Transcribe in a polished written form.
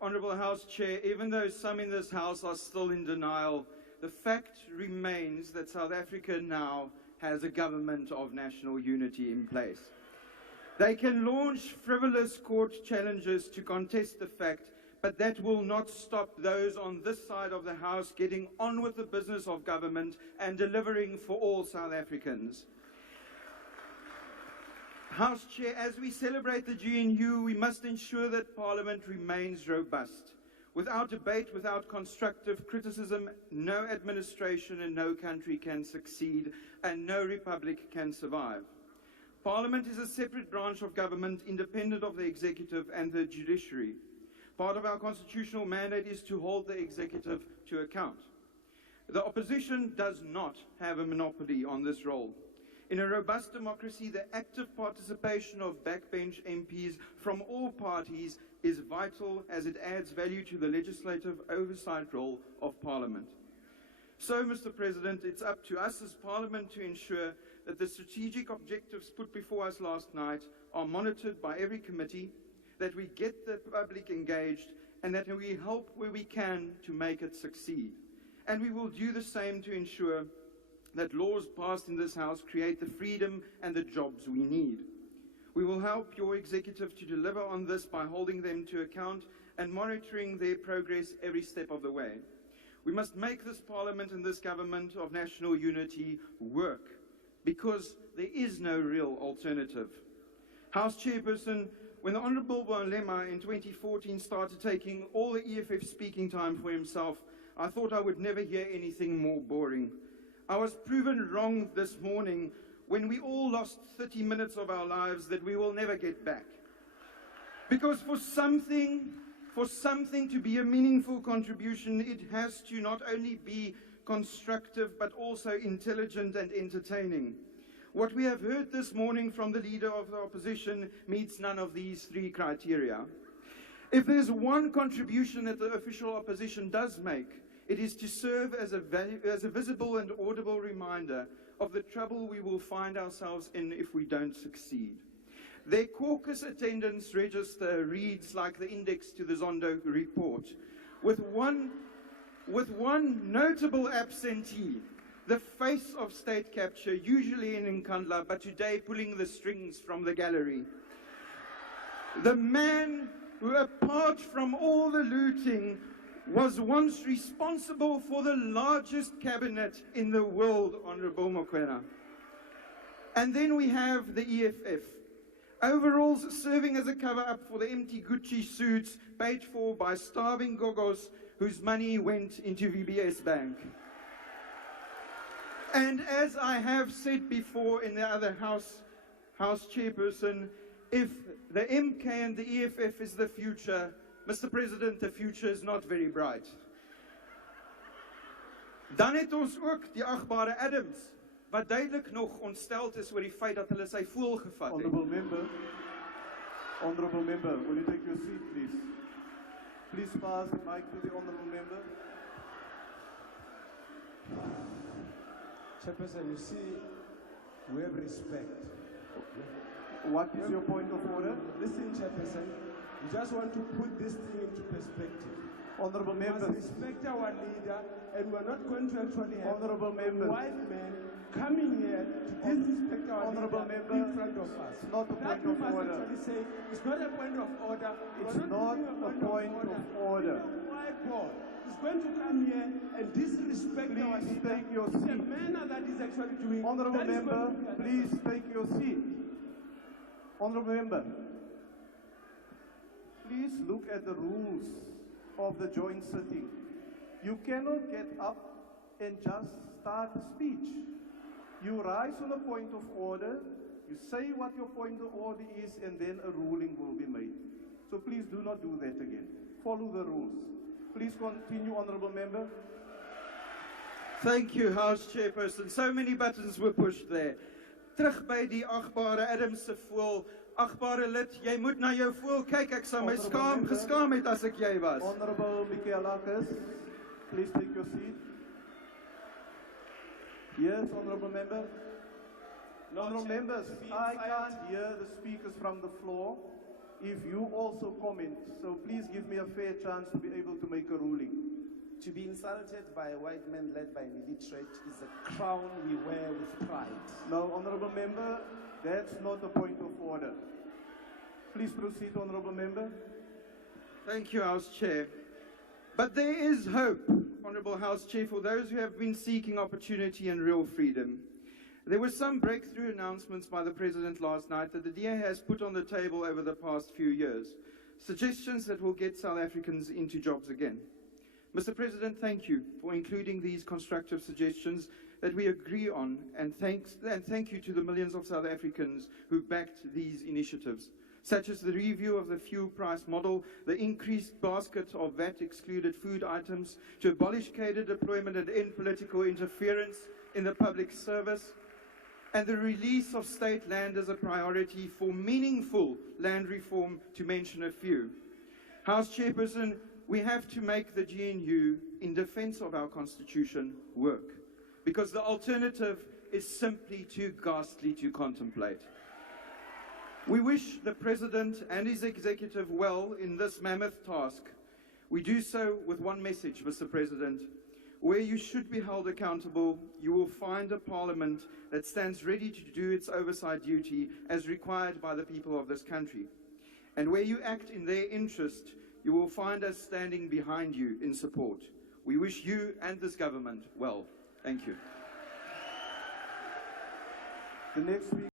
Honourable House Chair, even though some in this House are still in denial, the fact remains that South Africa now has a government of national unity in place. They can launch frivolous court challenges to contest the fact, but that will not stop those on this side of the House getting on with the business of government and delivering for all South Africans. House Chair, as we celebrate the GNU, we must ensure that Parliament remains robust. Without debate, without constructive criticism, no administration and no country can succeed, and no republic can survive. Parliament is a separate branch of government, independent of the executive and the judiciary. Part of our constitutional mandate is to hold the executive to account. The opposition does not have a monopoly on this role. In a robust democracy, the active participation of backbench MPs from all parties is vital, as it adds value to the legislative oversight role of Parliament. So, Mr. President, it's up to us as Parliament to ensure that the strategic objectives put before us last night are monitored by every committee, that we get the public engaged, and that we help where we can to make it succeed. And we will do the same to ensure that laws passed in this House create the freedom and the jobs we need. We will help your executive to deliver on this by holding them to account and monitoring their progress every step of the way. We must make this Parliament and this government of national unity work, because there is no real alternative. House Chairperson, when the Honourable Bonlema in 2014 started taking all the EFF speaking time for himself, I thought I would never hear anything more boring. I was proven wrong this morning when we all lost 30 minutes of our lives that we will never get back. Because for something to be a meaningful contribution, it has to not only be constructive but also intelligent and entertaining. What we have heard this morning from the leader of the opposition meets none of these three criteria. If there's one contribution that the official opposition does make, it is to serve as a visible and audible reminder of the trouble we will find ourselves in if we don't succeed. Their caucus attendance register reads like the index to the Zondo report, with one notable absentee, the face of state capture, usually in Nkandla, but today pulling the strings from the gallery. The man who, apart from all the looting, was once responsible for the largest cabinet in the world, Honourable Mokoena. And then we have the EFF. Overalls serving as a cover-up for the empty Gucci suits paid for by starving gogos whose money went into VBS Bank. And as I have said before in the other House Chairperson, if the MK and the EFF is the future, Mr. President, the future is not very bright. Dan het ons ook die agbare Adams, wat duidelik nog ontsteld is oor die feit dat hulle sy voel gevat het. Honourable member, will you take your seat, please? Please pass the mic to the honourable member. Chairperson, you see, we have respect. What is your point of order? Listen, Chairperson, we just want to put this thing into perspective. Honourable We must members. respect our leader, and we're not going to actually have Honourable a members. white man coming here to disrespect our Honourable leader member, in front of us. it's not a That point we of must order. actually say, it's not a point of order. It's We're not doing a point of order. White boy is going to come here and disrespect our Please leader take your in a seat. manner that is actually doing. Honourable that is member, going to be please take your seat. Honourable member, please look at the rules of the joint sitting. You cannot get up and just start a speech. You rise on a point of order, you say what your point of order is, and then a ruling will be made. So please do not do that again. Follow the rules. Please continue, honourable member. Thank you, House Chairperson. So many buttons were pushed there. Terug by die agbare Adams se voel. Agbare lid, jy moet na jou voel kyk. Ek sou my geskaam het as ek jy was. Honourable Michalakis, please take your seat. Yes, honourable member. Honourable members, I can't hear the speakers from the floor. if you also comment. So please give me a fair chance to be able to make a ruling. To be insulted by a white man led by an illiterate is a crown we wear with pride. Now, Honourable Member, that's not a point of order. Please proceed, Honourable Member. Thank you, House Chair. But there is hope, Honourable House Chair, for those who have been seeking opportunity and real freedom. There were some breakthrough announcements by the President last night that the DA has put on the table over the past few years, suggestions that will get South Africans into jobs again. Mr. President, thank you for including these constructive suggestions that we agree on, and thank you to the millions of South Africans who backed these initiatives, such as the review of the fuel price model, the increased basket of VAT-excluded food items, to abolish cadre deployment and end political interference in the public service, and the release of state land as a priority for meaningful land reform, to mention a few. House Chairperson, we have to make the GNU, in defense of our Constitution, work, because the alternative is simply too ghastly to contemplate. We wish the President and his executive well in this mammoth task. We do so with one message, Mr. President. Where you should be held accountable, you will find a Parliament that stands ready to do its oversight duty as required by the people of this country. And where you act in their interest, you will find us standing behind you in support. We wish you and this government well. Thank you. The next speaker.